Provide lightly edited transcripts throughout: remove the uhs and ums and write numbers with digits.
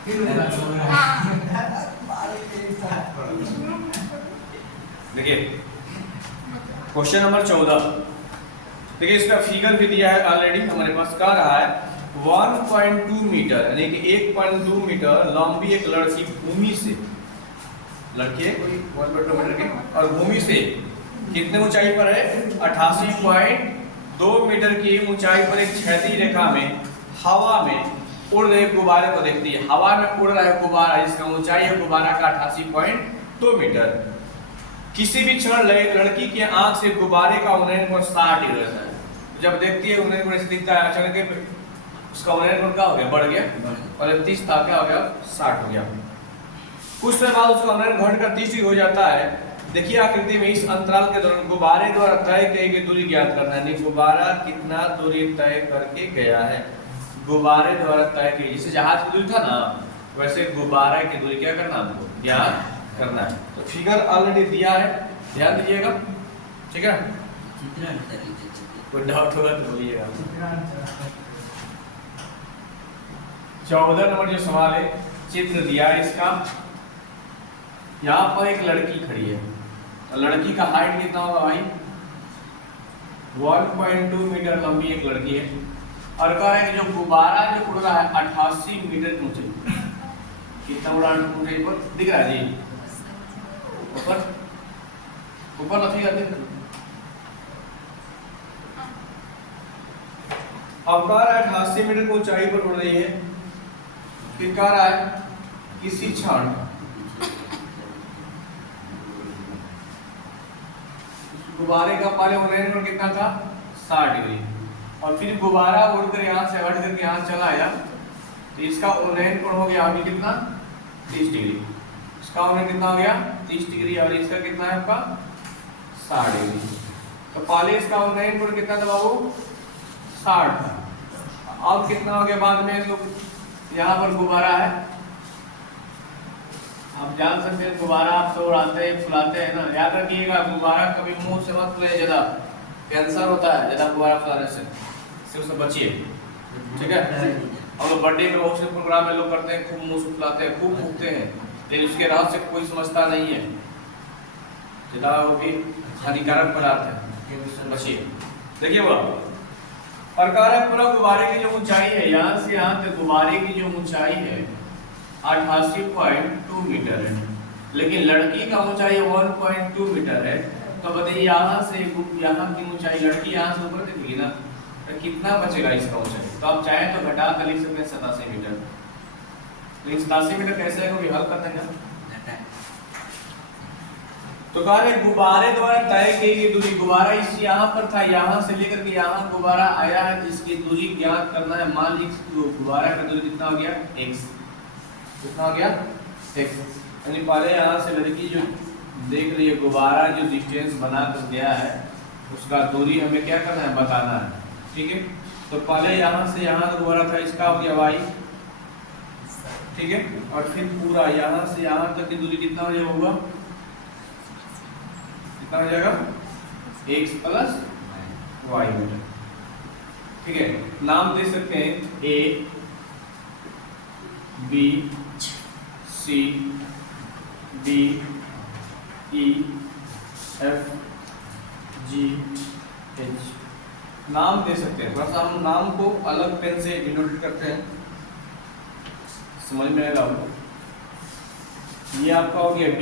देखिए question number 14। देखिए इसका फिगर भी दिया है ऑलरेडी हमारे पास। कह रहा है 1.2 मीटर यानी कि 1.2 मीटर लंबी एक लड़की भूमि से, लड़की है कोई 1.2 मीटर की, और भूमि से कितने ऊंचाई पर है, 88.2 मीटर की ऊंचाई पर एक क्षैतिज रेखा में हवा में उड़ रहे गुब्बारे को देखती है। हवा में उड़ रहा है गुब्बारा जिसका ऊंचाई है गुब्बारा का 88.2 मीटर। किसी भी क्षण लड़की की आंख से गुब्बारे का उन्नयन कोण 60 डिग्री रहता है। जब देखती है उन्नयन कोण ऐसे दिखता है, अचानक उसका उन्नयन कोण क्या हो गया, बढ़ गया, और 30 था क्या हो गया, 60 हो गया। कुछ समय बाद उसका उन्नयन घटकर 30 डिग्री हो जाता है। देखिए आकृति में इस अंतराल के दौरान गुब्बारे द्वारा तय की गई दूरी ज्ञात करना है। गुब्बारा कितना दूरी तय करके गया है, गुब्बारे द्वारा तय की, जैसे जहाज की दूरी था ना वैसे गुब्बारा की दूरी क्या करना हमको ज्ञात करना है। तो फिगर ऑलरेडी दिया है, ध्यान दीजिएगा, ठीक है। कोई डाउट होगा तो बोलिएगा। 14 नंबर जो सवाल है, चित्र दिया है इसका। यहाँ पर एक लड़की खड़ी है, लड़की का हाइट कितना होगा भाई, 1.2 मीटर लंबी एक लड़की है, और कह रहा है कि जो गुब्बारा जो उड़ रहा है 88 मीटर की ऊंचाई, कितना उड़ा ऊंचाई पर दिख रहा है जी, ऊपर ऊपर लफी करते। अब कह रहा है 88 मीटर की ऊंचाई पर उड़ रही है। फिर कह रहा है किसी क्षण गुब्बारे का पहले उन्नयन कोण कितना था, 60 डिग्री, और फिर गुब्बारा उड़कर यहाँ से हट करके यहाँ चला आया, तो इसका उन्नयन कोण हो गया अभी कितना, 30 डिग्री। इसका उन्नयन कितना हो गया, 30 डिग्री, और इसका कितना है आपका 60 डिग्री। तो पहले इसका उन्नयन कोण कितना था बाबू, 60 था। अब कितना हो गया बाद में, तो यहाँ पर गुब्बारा है, आप जान सकते हैं गुब्बारा आप तो उड़ाते हैं फुलाते हैं ना, याद रखिएगा गुब्बारा कभी मुंह से मत फुलाइए, ज्यादा कैंसर होता है ज्यादा गुब्बारा फुलाने से, उससे बचिए, ठीक है। हम लोग बर्थडे में बहुत से प्रोग्राम में लोग करते हैं, खूब मुंह से फुलाते हैं, खूब फूकते हैं, लेकिन उसके रहस्य कोई समझता नहीं है, ज्यादा वो भी हानिकारक पदार्थ है, बचिए। देखिए वो प्रकार है, पूरा गुब्बारे की जो ऊंचाई है यहाँ से यहाँ तक गुब्बारे की जो ऊंचाई है 88.2 मीटर है, लेकिन लड़की का ऊंचाई 1.2 मीटर है। तो बताइए यहाँ से यहाँ की ऊंचाई, लड़की यहाँ से ऊपर दिखेगी ना, तो कितना बचेगा इसका ऊंचाई। तो आप चाहें तो घटा कर लिख सकते हैं 87 मीटर, लेकिन 87 मीटर कैसे है वो हल कर देंगे। तो कह रहे गुब्बारे द्वारा तय की गई दूरी, गुब्बारा इस यहाँ पर था, यहाँ से लेकर के यहाँ गुब्बारा आया है, इसकी दूरी ज्ञात करना है। मान लीजिए गुब्बारा का दूरी कितना हो गया, x, कितना हो गया, x। यानी पहले यहाँ से लड़की जो देख रही है गुब्बारा जो डिस्टेंस बना कर गया है उसका दूरी हमें क्या करना है, बताना है, ठीक है। तो पहले यहाँ से यहाँ गुब्बारा था, इसका हो गया y, ठीक है, और फिर पूरा यहाँ से यहाँ तक की दूरी कितना हो जाएगा, कितना हो जाएगा, x प्लस y मीटर, ठीक है। नाम दे सकते हैं a b c d e f g h, नाम दे सकते हैं। थोड़ा सा हम नाम को अलग पेन से डिनोट करते हैं, समझ में आएगा आपको। ये आपका हो गया b,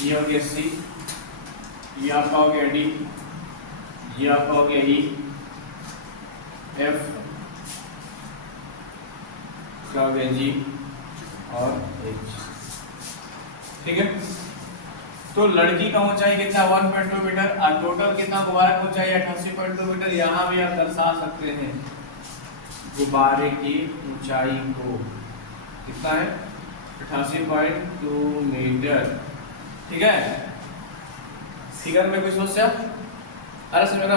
ये हो गया c, ये आपका हो गया d, ये आपका हो गया e, f का हो गया g और h, ठीक है। तो लड़की का ऊंचाई कितना 1.2 मीटर, और टोटल कितना गुब्बारे की ऊंचाई 88.2 मीटर। यहाँ भी आप दर्शा सकते हैं गुब्बारे की ऊंचाई को, कितना है 88.2 मीटर, ठीक है। फिगर में कोई समस्या, अरे समझना।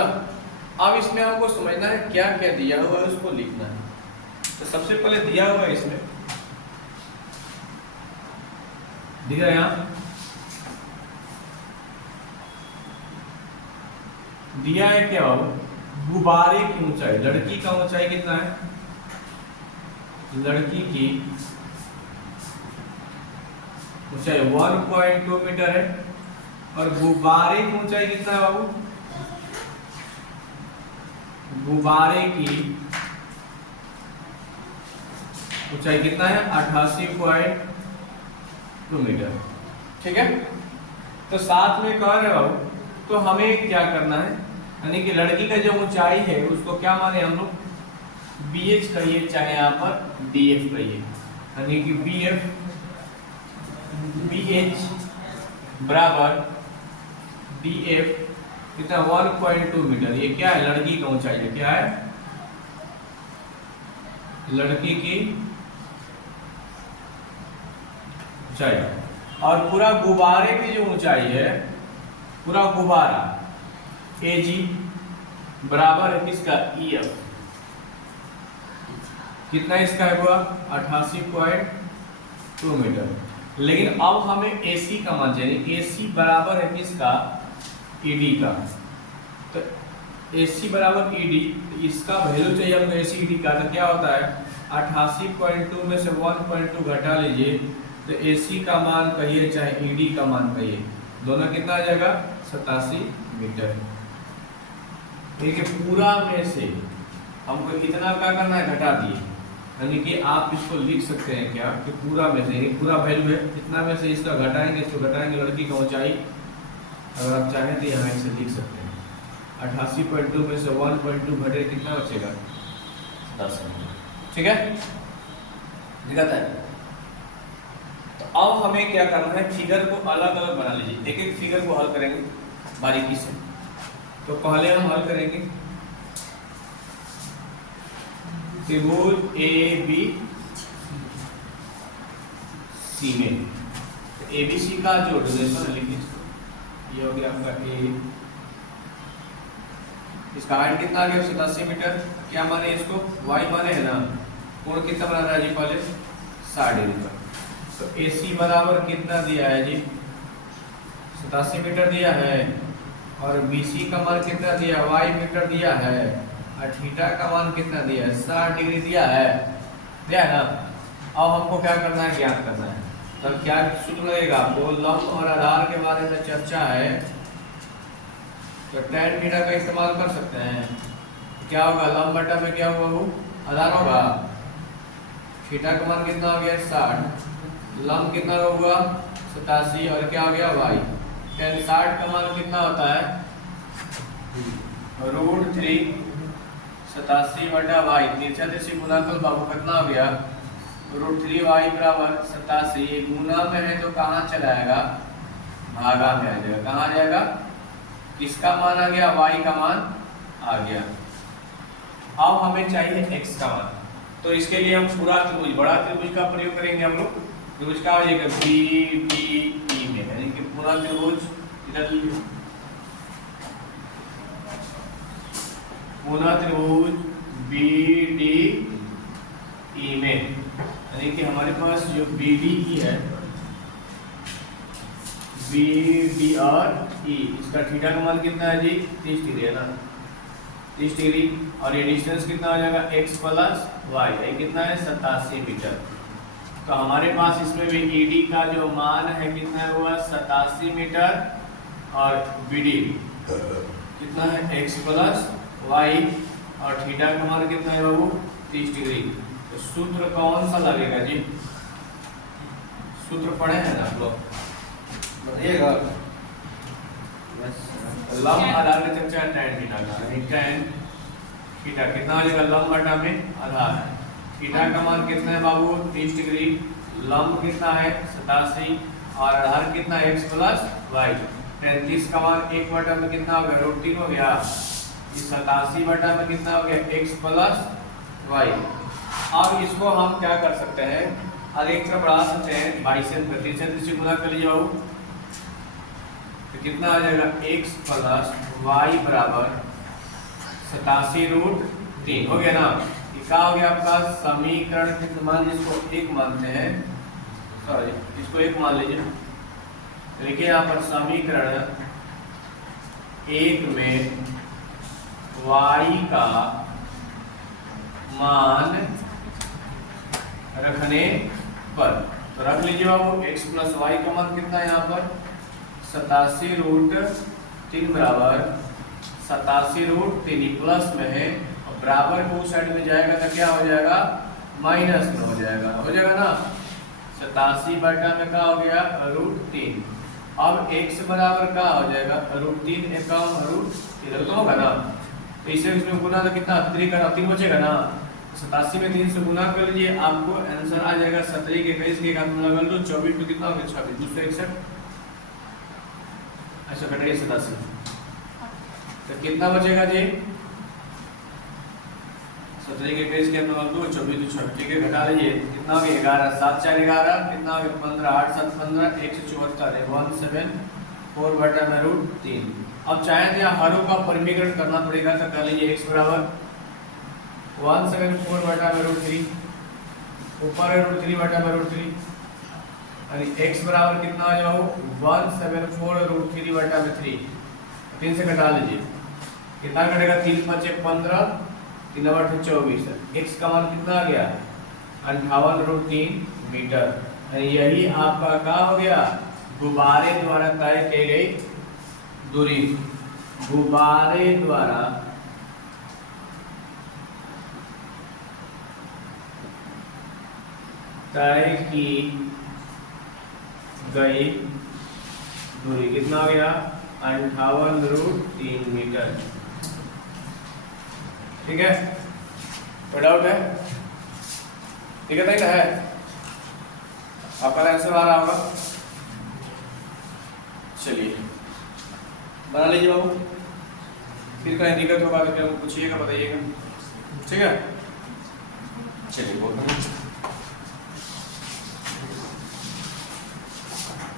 अब इसमें हमको समझना है क्या क्या दिया हुआ है उसको लिखना है। तो सबसे पहले दिया हुआ है, इसमें दिख रहा है यहाँ दिया है क्या बाबू, गुब्बारे की ऊंचाई, लड़की का ऊंचाई कितना है लड़की की ऊंचाई 1.2 मीटर है और गुब्बारे की ऊंचाई कितना है बाबू? गुब्बारे की ऊंचाई कितना है? 88.2 मीटर। ठीक है, तो साथ में कह रहे बाबू, तो हमें क्या करना है, यानी कि लड़की का जो ऊंचाई है उसको क्या माने हम लोग? BH कहिए, चाहे यहाँ पर DF कहिए, यानी कि BH बराबर DF कितना? 1.2 मीटर। ये क्या है? लड़की का ऊंचाई है। क्या है? लड़की की ऊंचाई। और पूरा गुब्बारे की जो ऊंचाई है, पूरा गुब्बारा AG बराबर है किसका? EF। कितना इसका है हुआ? 88.2 मीटर। लेकिन अब हमें AC का मान चाहिए। AC बराबर है किसका? ED का। तो AC बराबर ED, इसका वैल्यू चाहिए हमको AC ED का। तो क्या होता है? 88.2 में से 1.2 घटा लीजिए, तो AC का मान कहिए चाहे ED का मान कहिए, दोनों कितना आ जाएगा? 87 मीटर। ठीक है, पूरा में से हमको इतना क्या करना है? घटा दिए, यानी कि आप इसको लिख सकते हैं क्या कि पूरा में से, पूरा वैल्यू है, इतना में से इसका घटाएंगे, इसको घटाएंगे, लड़की का ऊंचाई अगर आप चाहें तो यहाँ इसे लिख सकते हैं। 88.2 में से 1.2 घटे, कितना बचेगा? 10 मीटर। ठीक है, दिखाता है। तो अब हमें क्या करना है? फिगर को अलग अलग बना लीजिए, एक एक फिगर को हल करेंगे बारीकी से। तो पहले हम हल करेंगे त्रिभुज ABC में। ABC का जो रिलेशन लिखिए, ये हो गया आपका A, इसका हाइट कितना आ गया? 87 मीटर। क्या माने इसको? Y माने है ना। कोण कितना बना रहा है जी? पहले 60 डिग्री का। तो AC बराबर कितना दिया है जी? 87 मीटर दिया है। और BC का मान कितना दिया? Y मीटर दिया है। और थीटा का मान कितना दिया है? 60 डिग्री दिया है ना। अब हमको क्या करना है? ज्ञात करना है। तो क्या सूत्र लगेगा आपको? लंब और आधार के बारे में चर्चा है, तो tan थीटा का इस्तेमाल कर सकते हैं। क्या होगा? लंब बटा में क्या होगा? वो आधार होगा। थीटा का मान कितना हो गया? 60। लंब कितना होगा? 87। और क्या हो गया? y। tan 60 का मान कितना होता है? √3 87 बटा y। तिरछा तिरछी गुणाकर बाबू कितना हो गया? √3y बराबर 87। ये गुना में है तो कहाँ चला जाएगा? भागा में आ जाएगा। कहाँ आ जाएगा? किसका मान आ गया? y का मान आ गया। अब हमें चाहिए x का मान। तो इसके लिए हम पूरा त्रिभुज, बड़ा त्रिभुज का प्रयोग करेंगे हम लोग। त्रिभुज का हो जाएगा BDE में, यानी कि पूरा त्रिभुज इधर पूरा त्रिभुज BDE में, यानी कि हमारे पास जो BDE है, BD और E, इसका थीटा का मान कितना है जी? 30 डिग्री है ना, 30 डिग्री। और ये डिस्टेंस कितना हो जाएगा? x plus y। ये कितना है? 87 मीटर। तो हमारे पास इसमें भी ED का जो मान है कितना है? वो 87 मीटर। और BD कितना है? x plus y। और थीटा का मान कितना है बाबू? 30 डिग्री। तो सूत्र कौन सा लगेगा जी? सूत्र पढ़े हैं ना आप लोग? बताइएगा। लंब आधार का चर्चा है tan थीटा का, tan थीटा कितना हो जाएगा? लंब बटा में आधार। थीटा का मान कितना है बाबू? 30 डिग्री। लंब कितना है? 87। और आधार कितना है? x plus y। 33 का मान 1 बटा में कितना हो गया? √3 हो गया। 87 बटा में कितना हो गया? x plus y। अब इसको हम क्या कर सकते हैं? आगे एक तरफ बढ़ा सकते हैं, 22 से 33 गुना कर लीजिए बाबू। तो कितना आ जाएगा? x प्लस y बराबर 87√3 हो गया ना। ये क्या हो गया आपका? समीकरण कितना मान, जिसको 1 मानते हैं, सॉरी इसको 1 मान लीजिए। देखिए यहाँ पर समीकरण 1 में y का मान रखने पर। तो रख लीजिए बाबू x प्लस वाई का मान कितना है यहाँ पर 87√3 बराबर 87√3 प्लस में है और बराबर को उस साइड में जाएगा तो क्या हो जाएगा माइनस में हो जाएगा ना। 87 बटा में क्या हो गया √3। अब x बराबर क्या हो जाएगा √3 एकाउन √3 तो होगा ना। तो इसे इसमें गुना तो कितना 3 का 3 बचेगा ना। 87 में 3 से गुना कर लीजिए आपको आंसर आ जाएगा 17 के 21 के हाथ में लगा लो 24 में कितना हो गया 26 261 अच्छा कटेगा 87 तो कितना बचेगा जी 17 के 21 के हाथ में लगा लो 24 26 ठीक है घटा लीजिए कितना हो गया 11 7 4 11 कितना हो गया 15 8 7 15 174 174 बटा में √3। अब चाहे तो यहाँ हरों का परिमीकरण करना पड़ेगा तो कर लीजिए x बराबर 174 बटा में √3 ऊपर है √3 बटा में √3 और x बराबर कितना आ जाओ 174 √3 बटा में 3 3 से घटा लीजिए कितना कटेगा 3 5 15 3 8 24 x का मान कितना आ गया 58√3 मीटर। यही आपका क्या हो गया गुब्बारे द्वारा तय की गई दूरी। गुब्बारे द्वारा तय की गई दूरी कितना हो गया 58√3 मीटर। ठीक है कोई डाउट है ठीक है आपका आंसर आ रहा होगा। चलिए बना लीजिए बाबू फिर कहीं दिक्कत होगा तो क्या पूछिएगा बताइएगा ठीक है। चलिए बहुत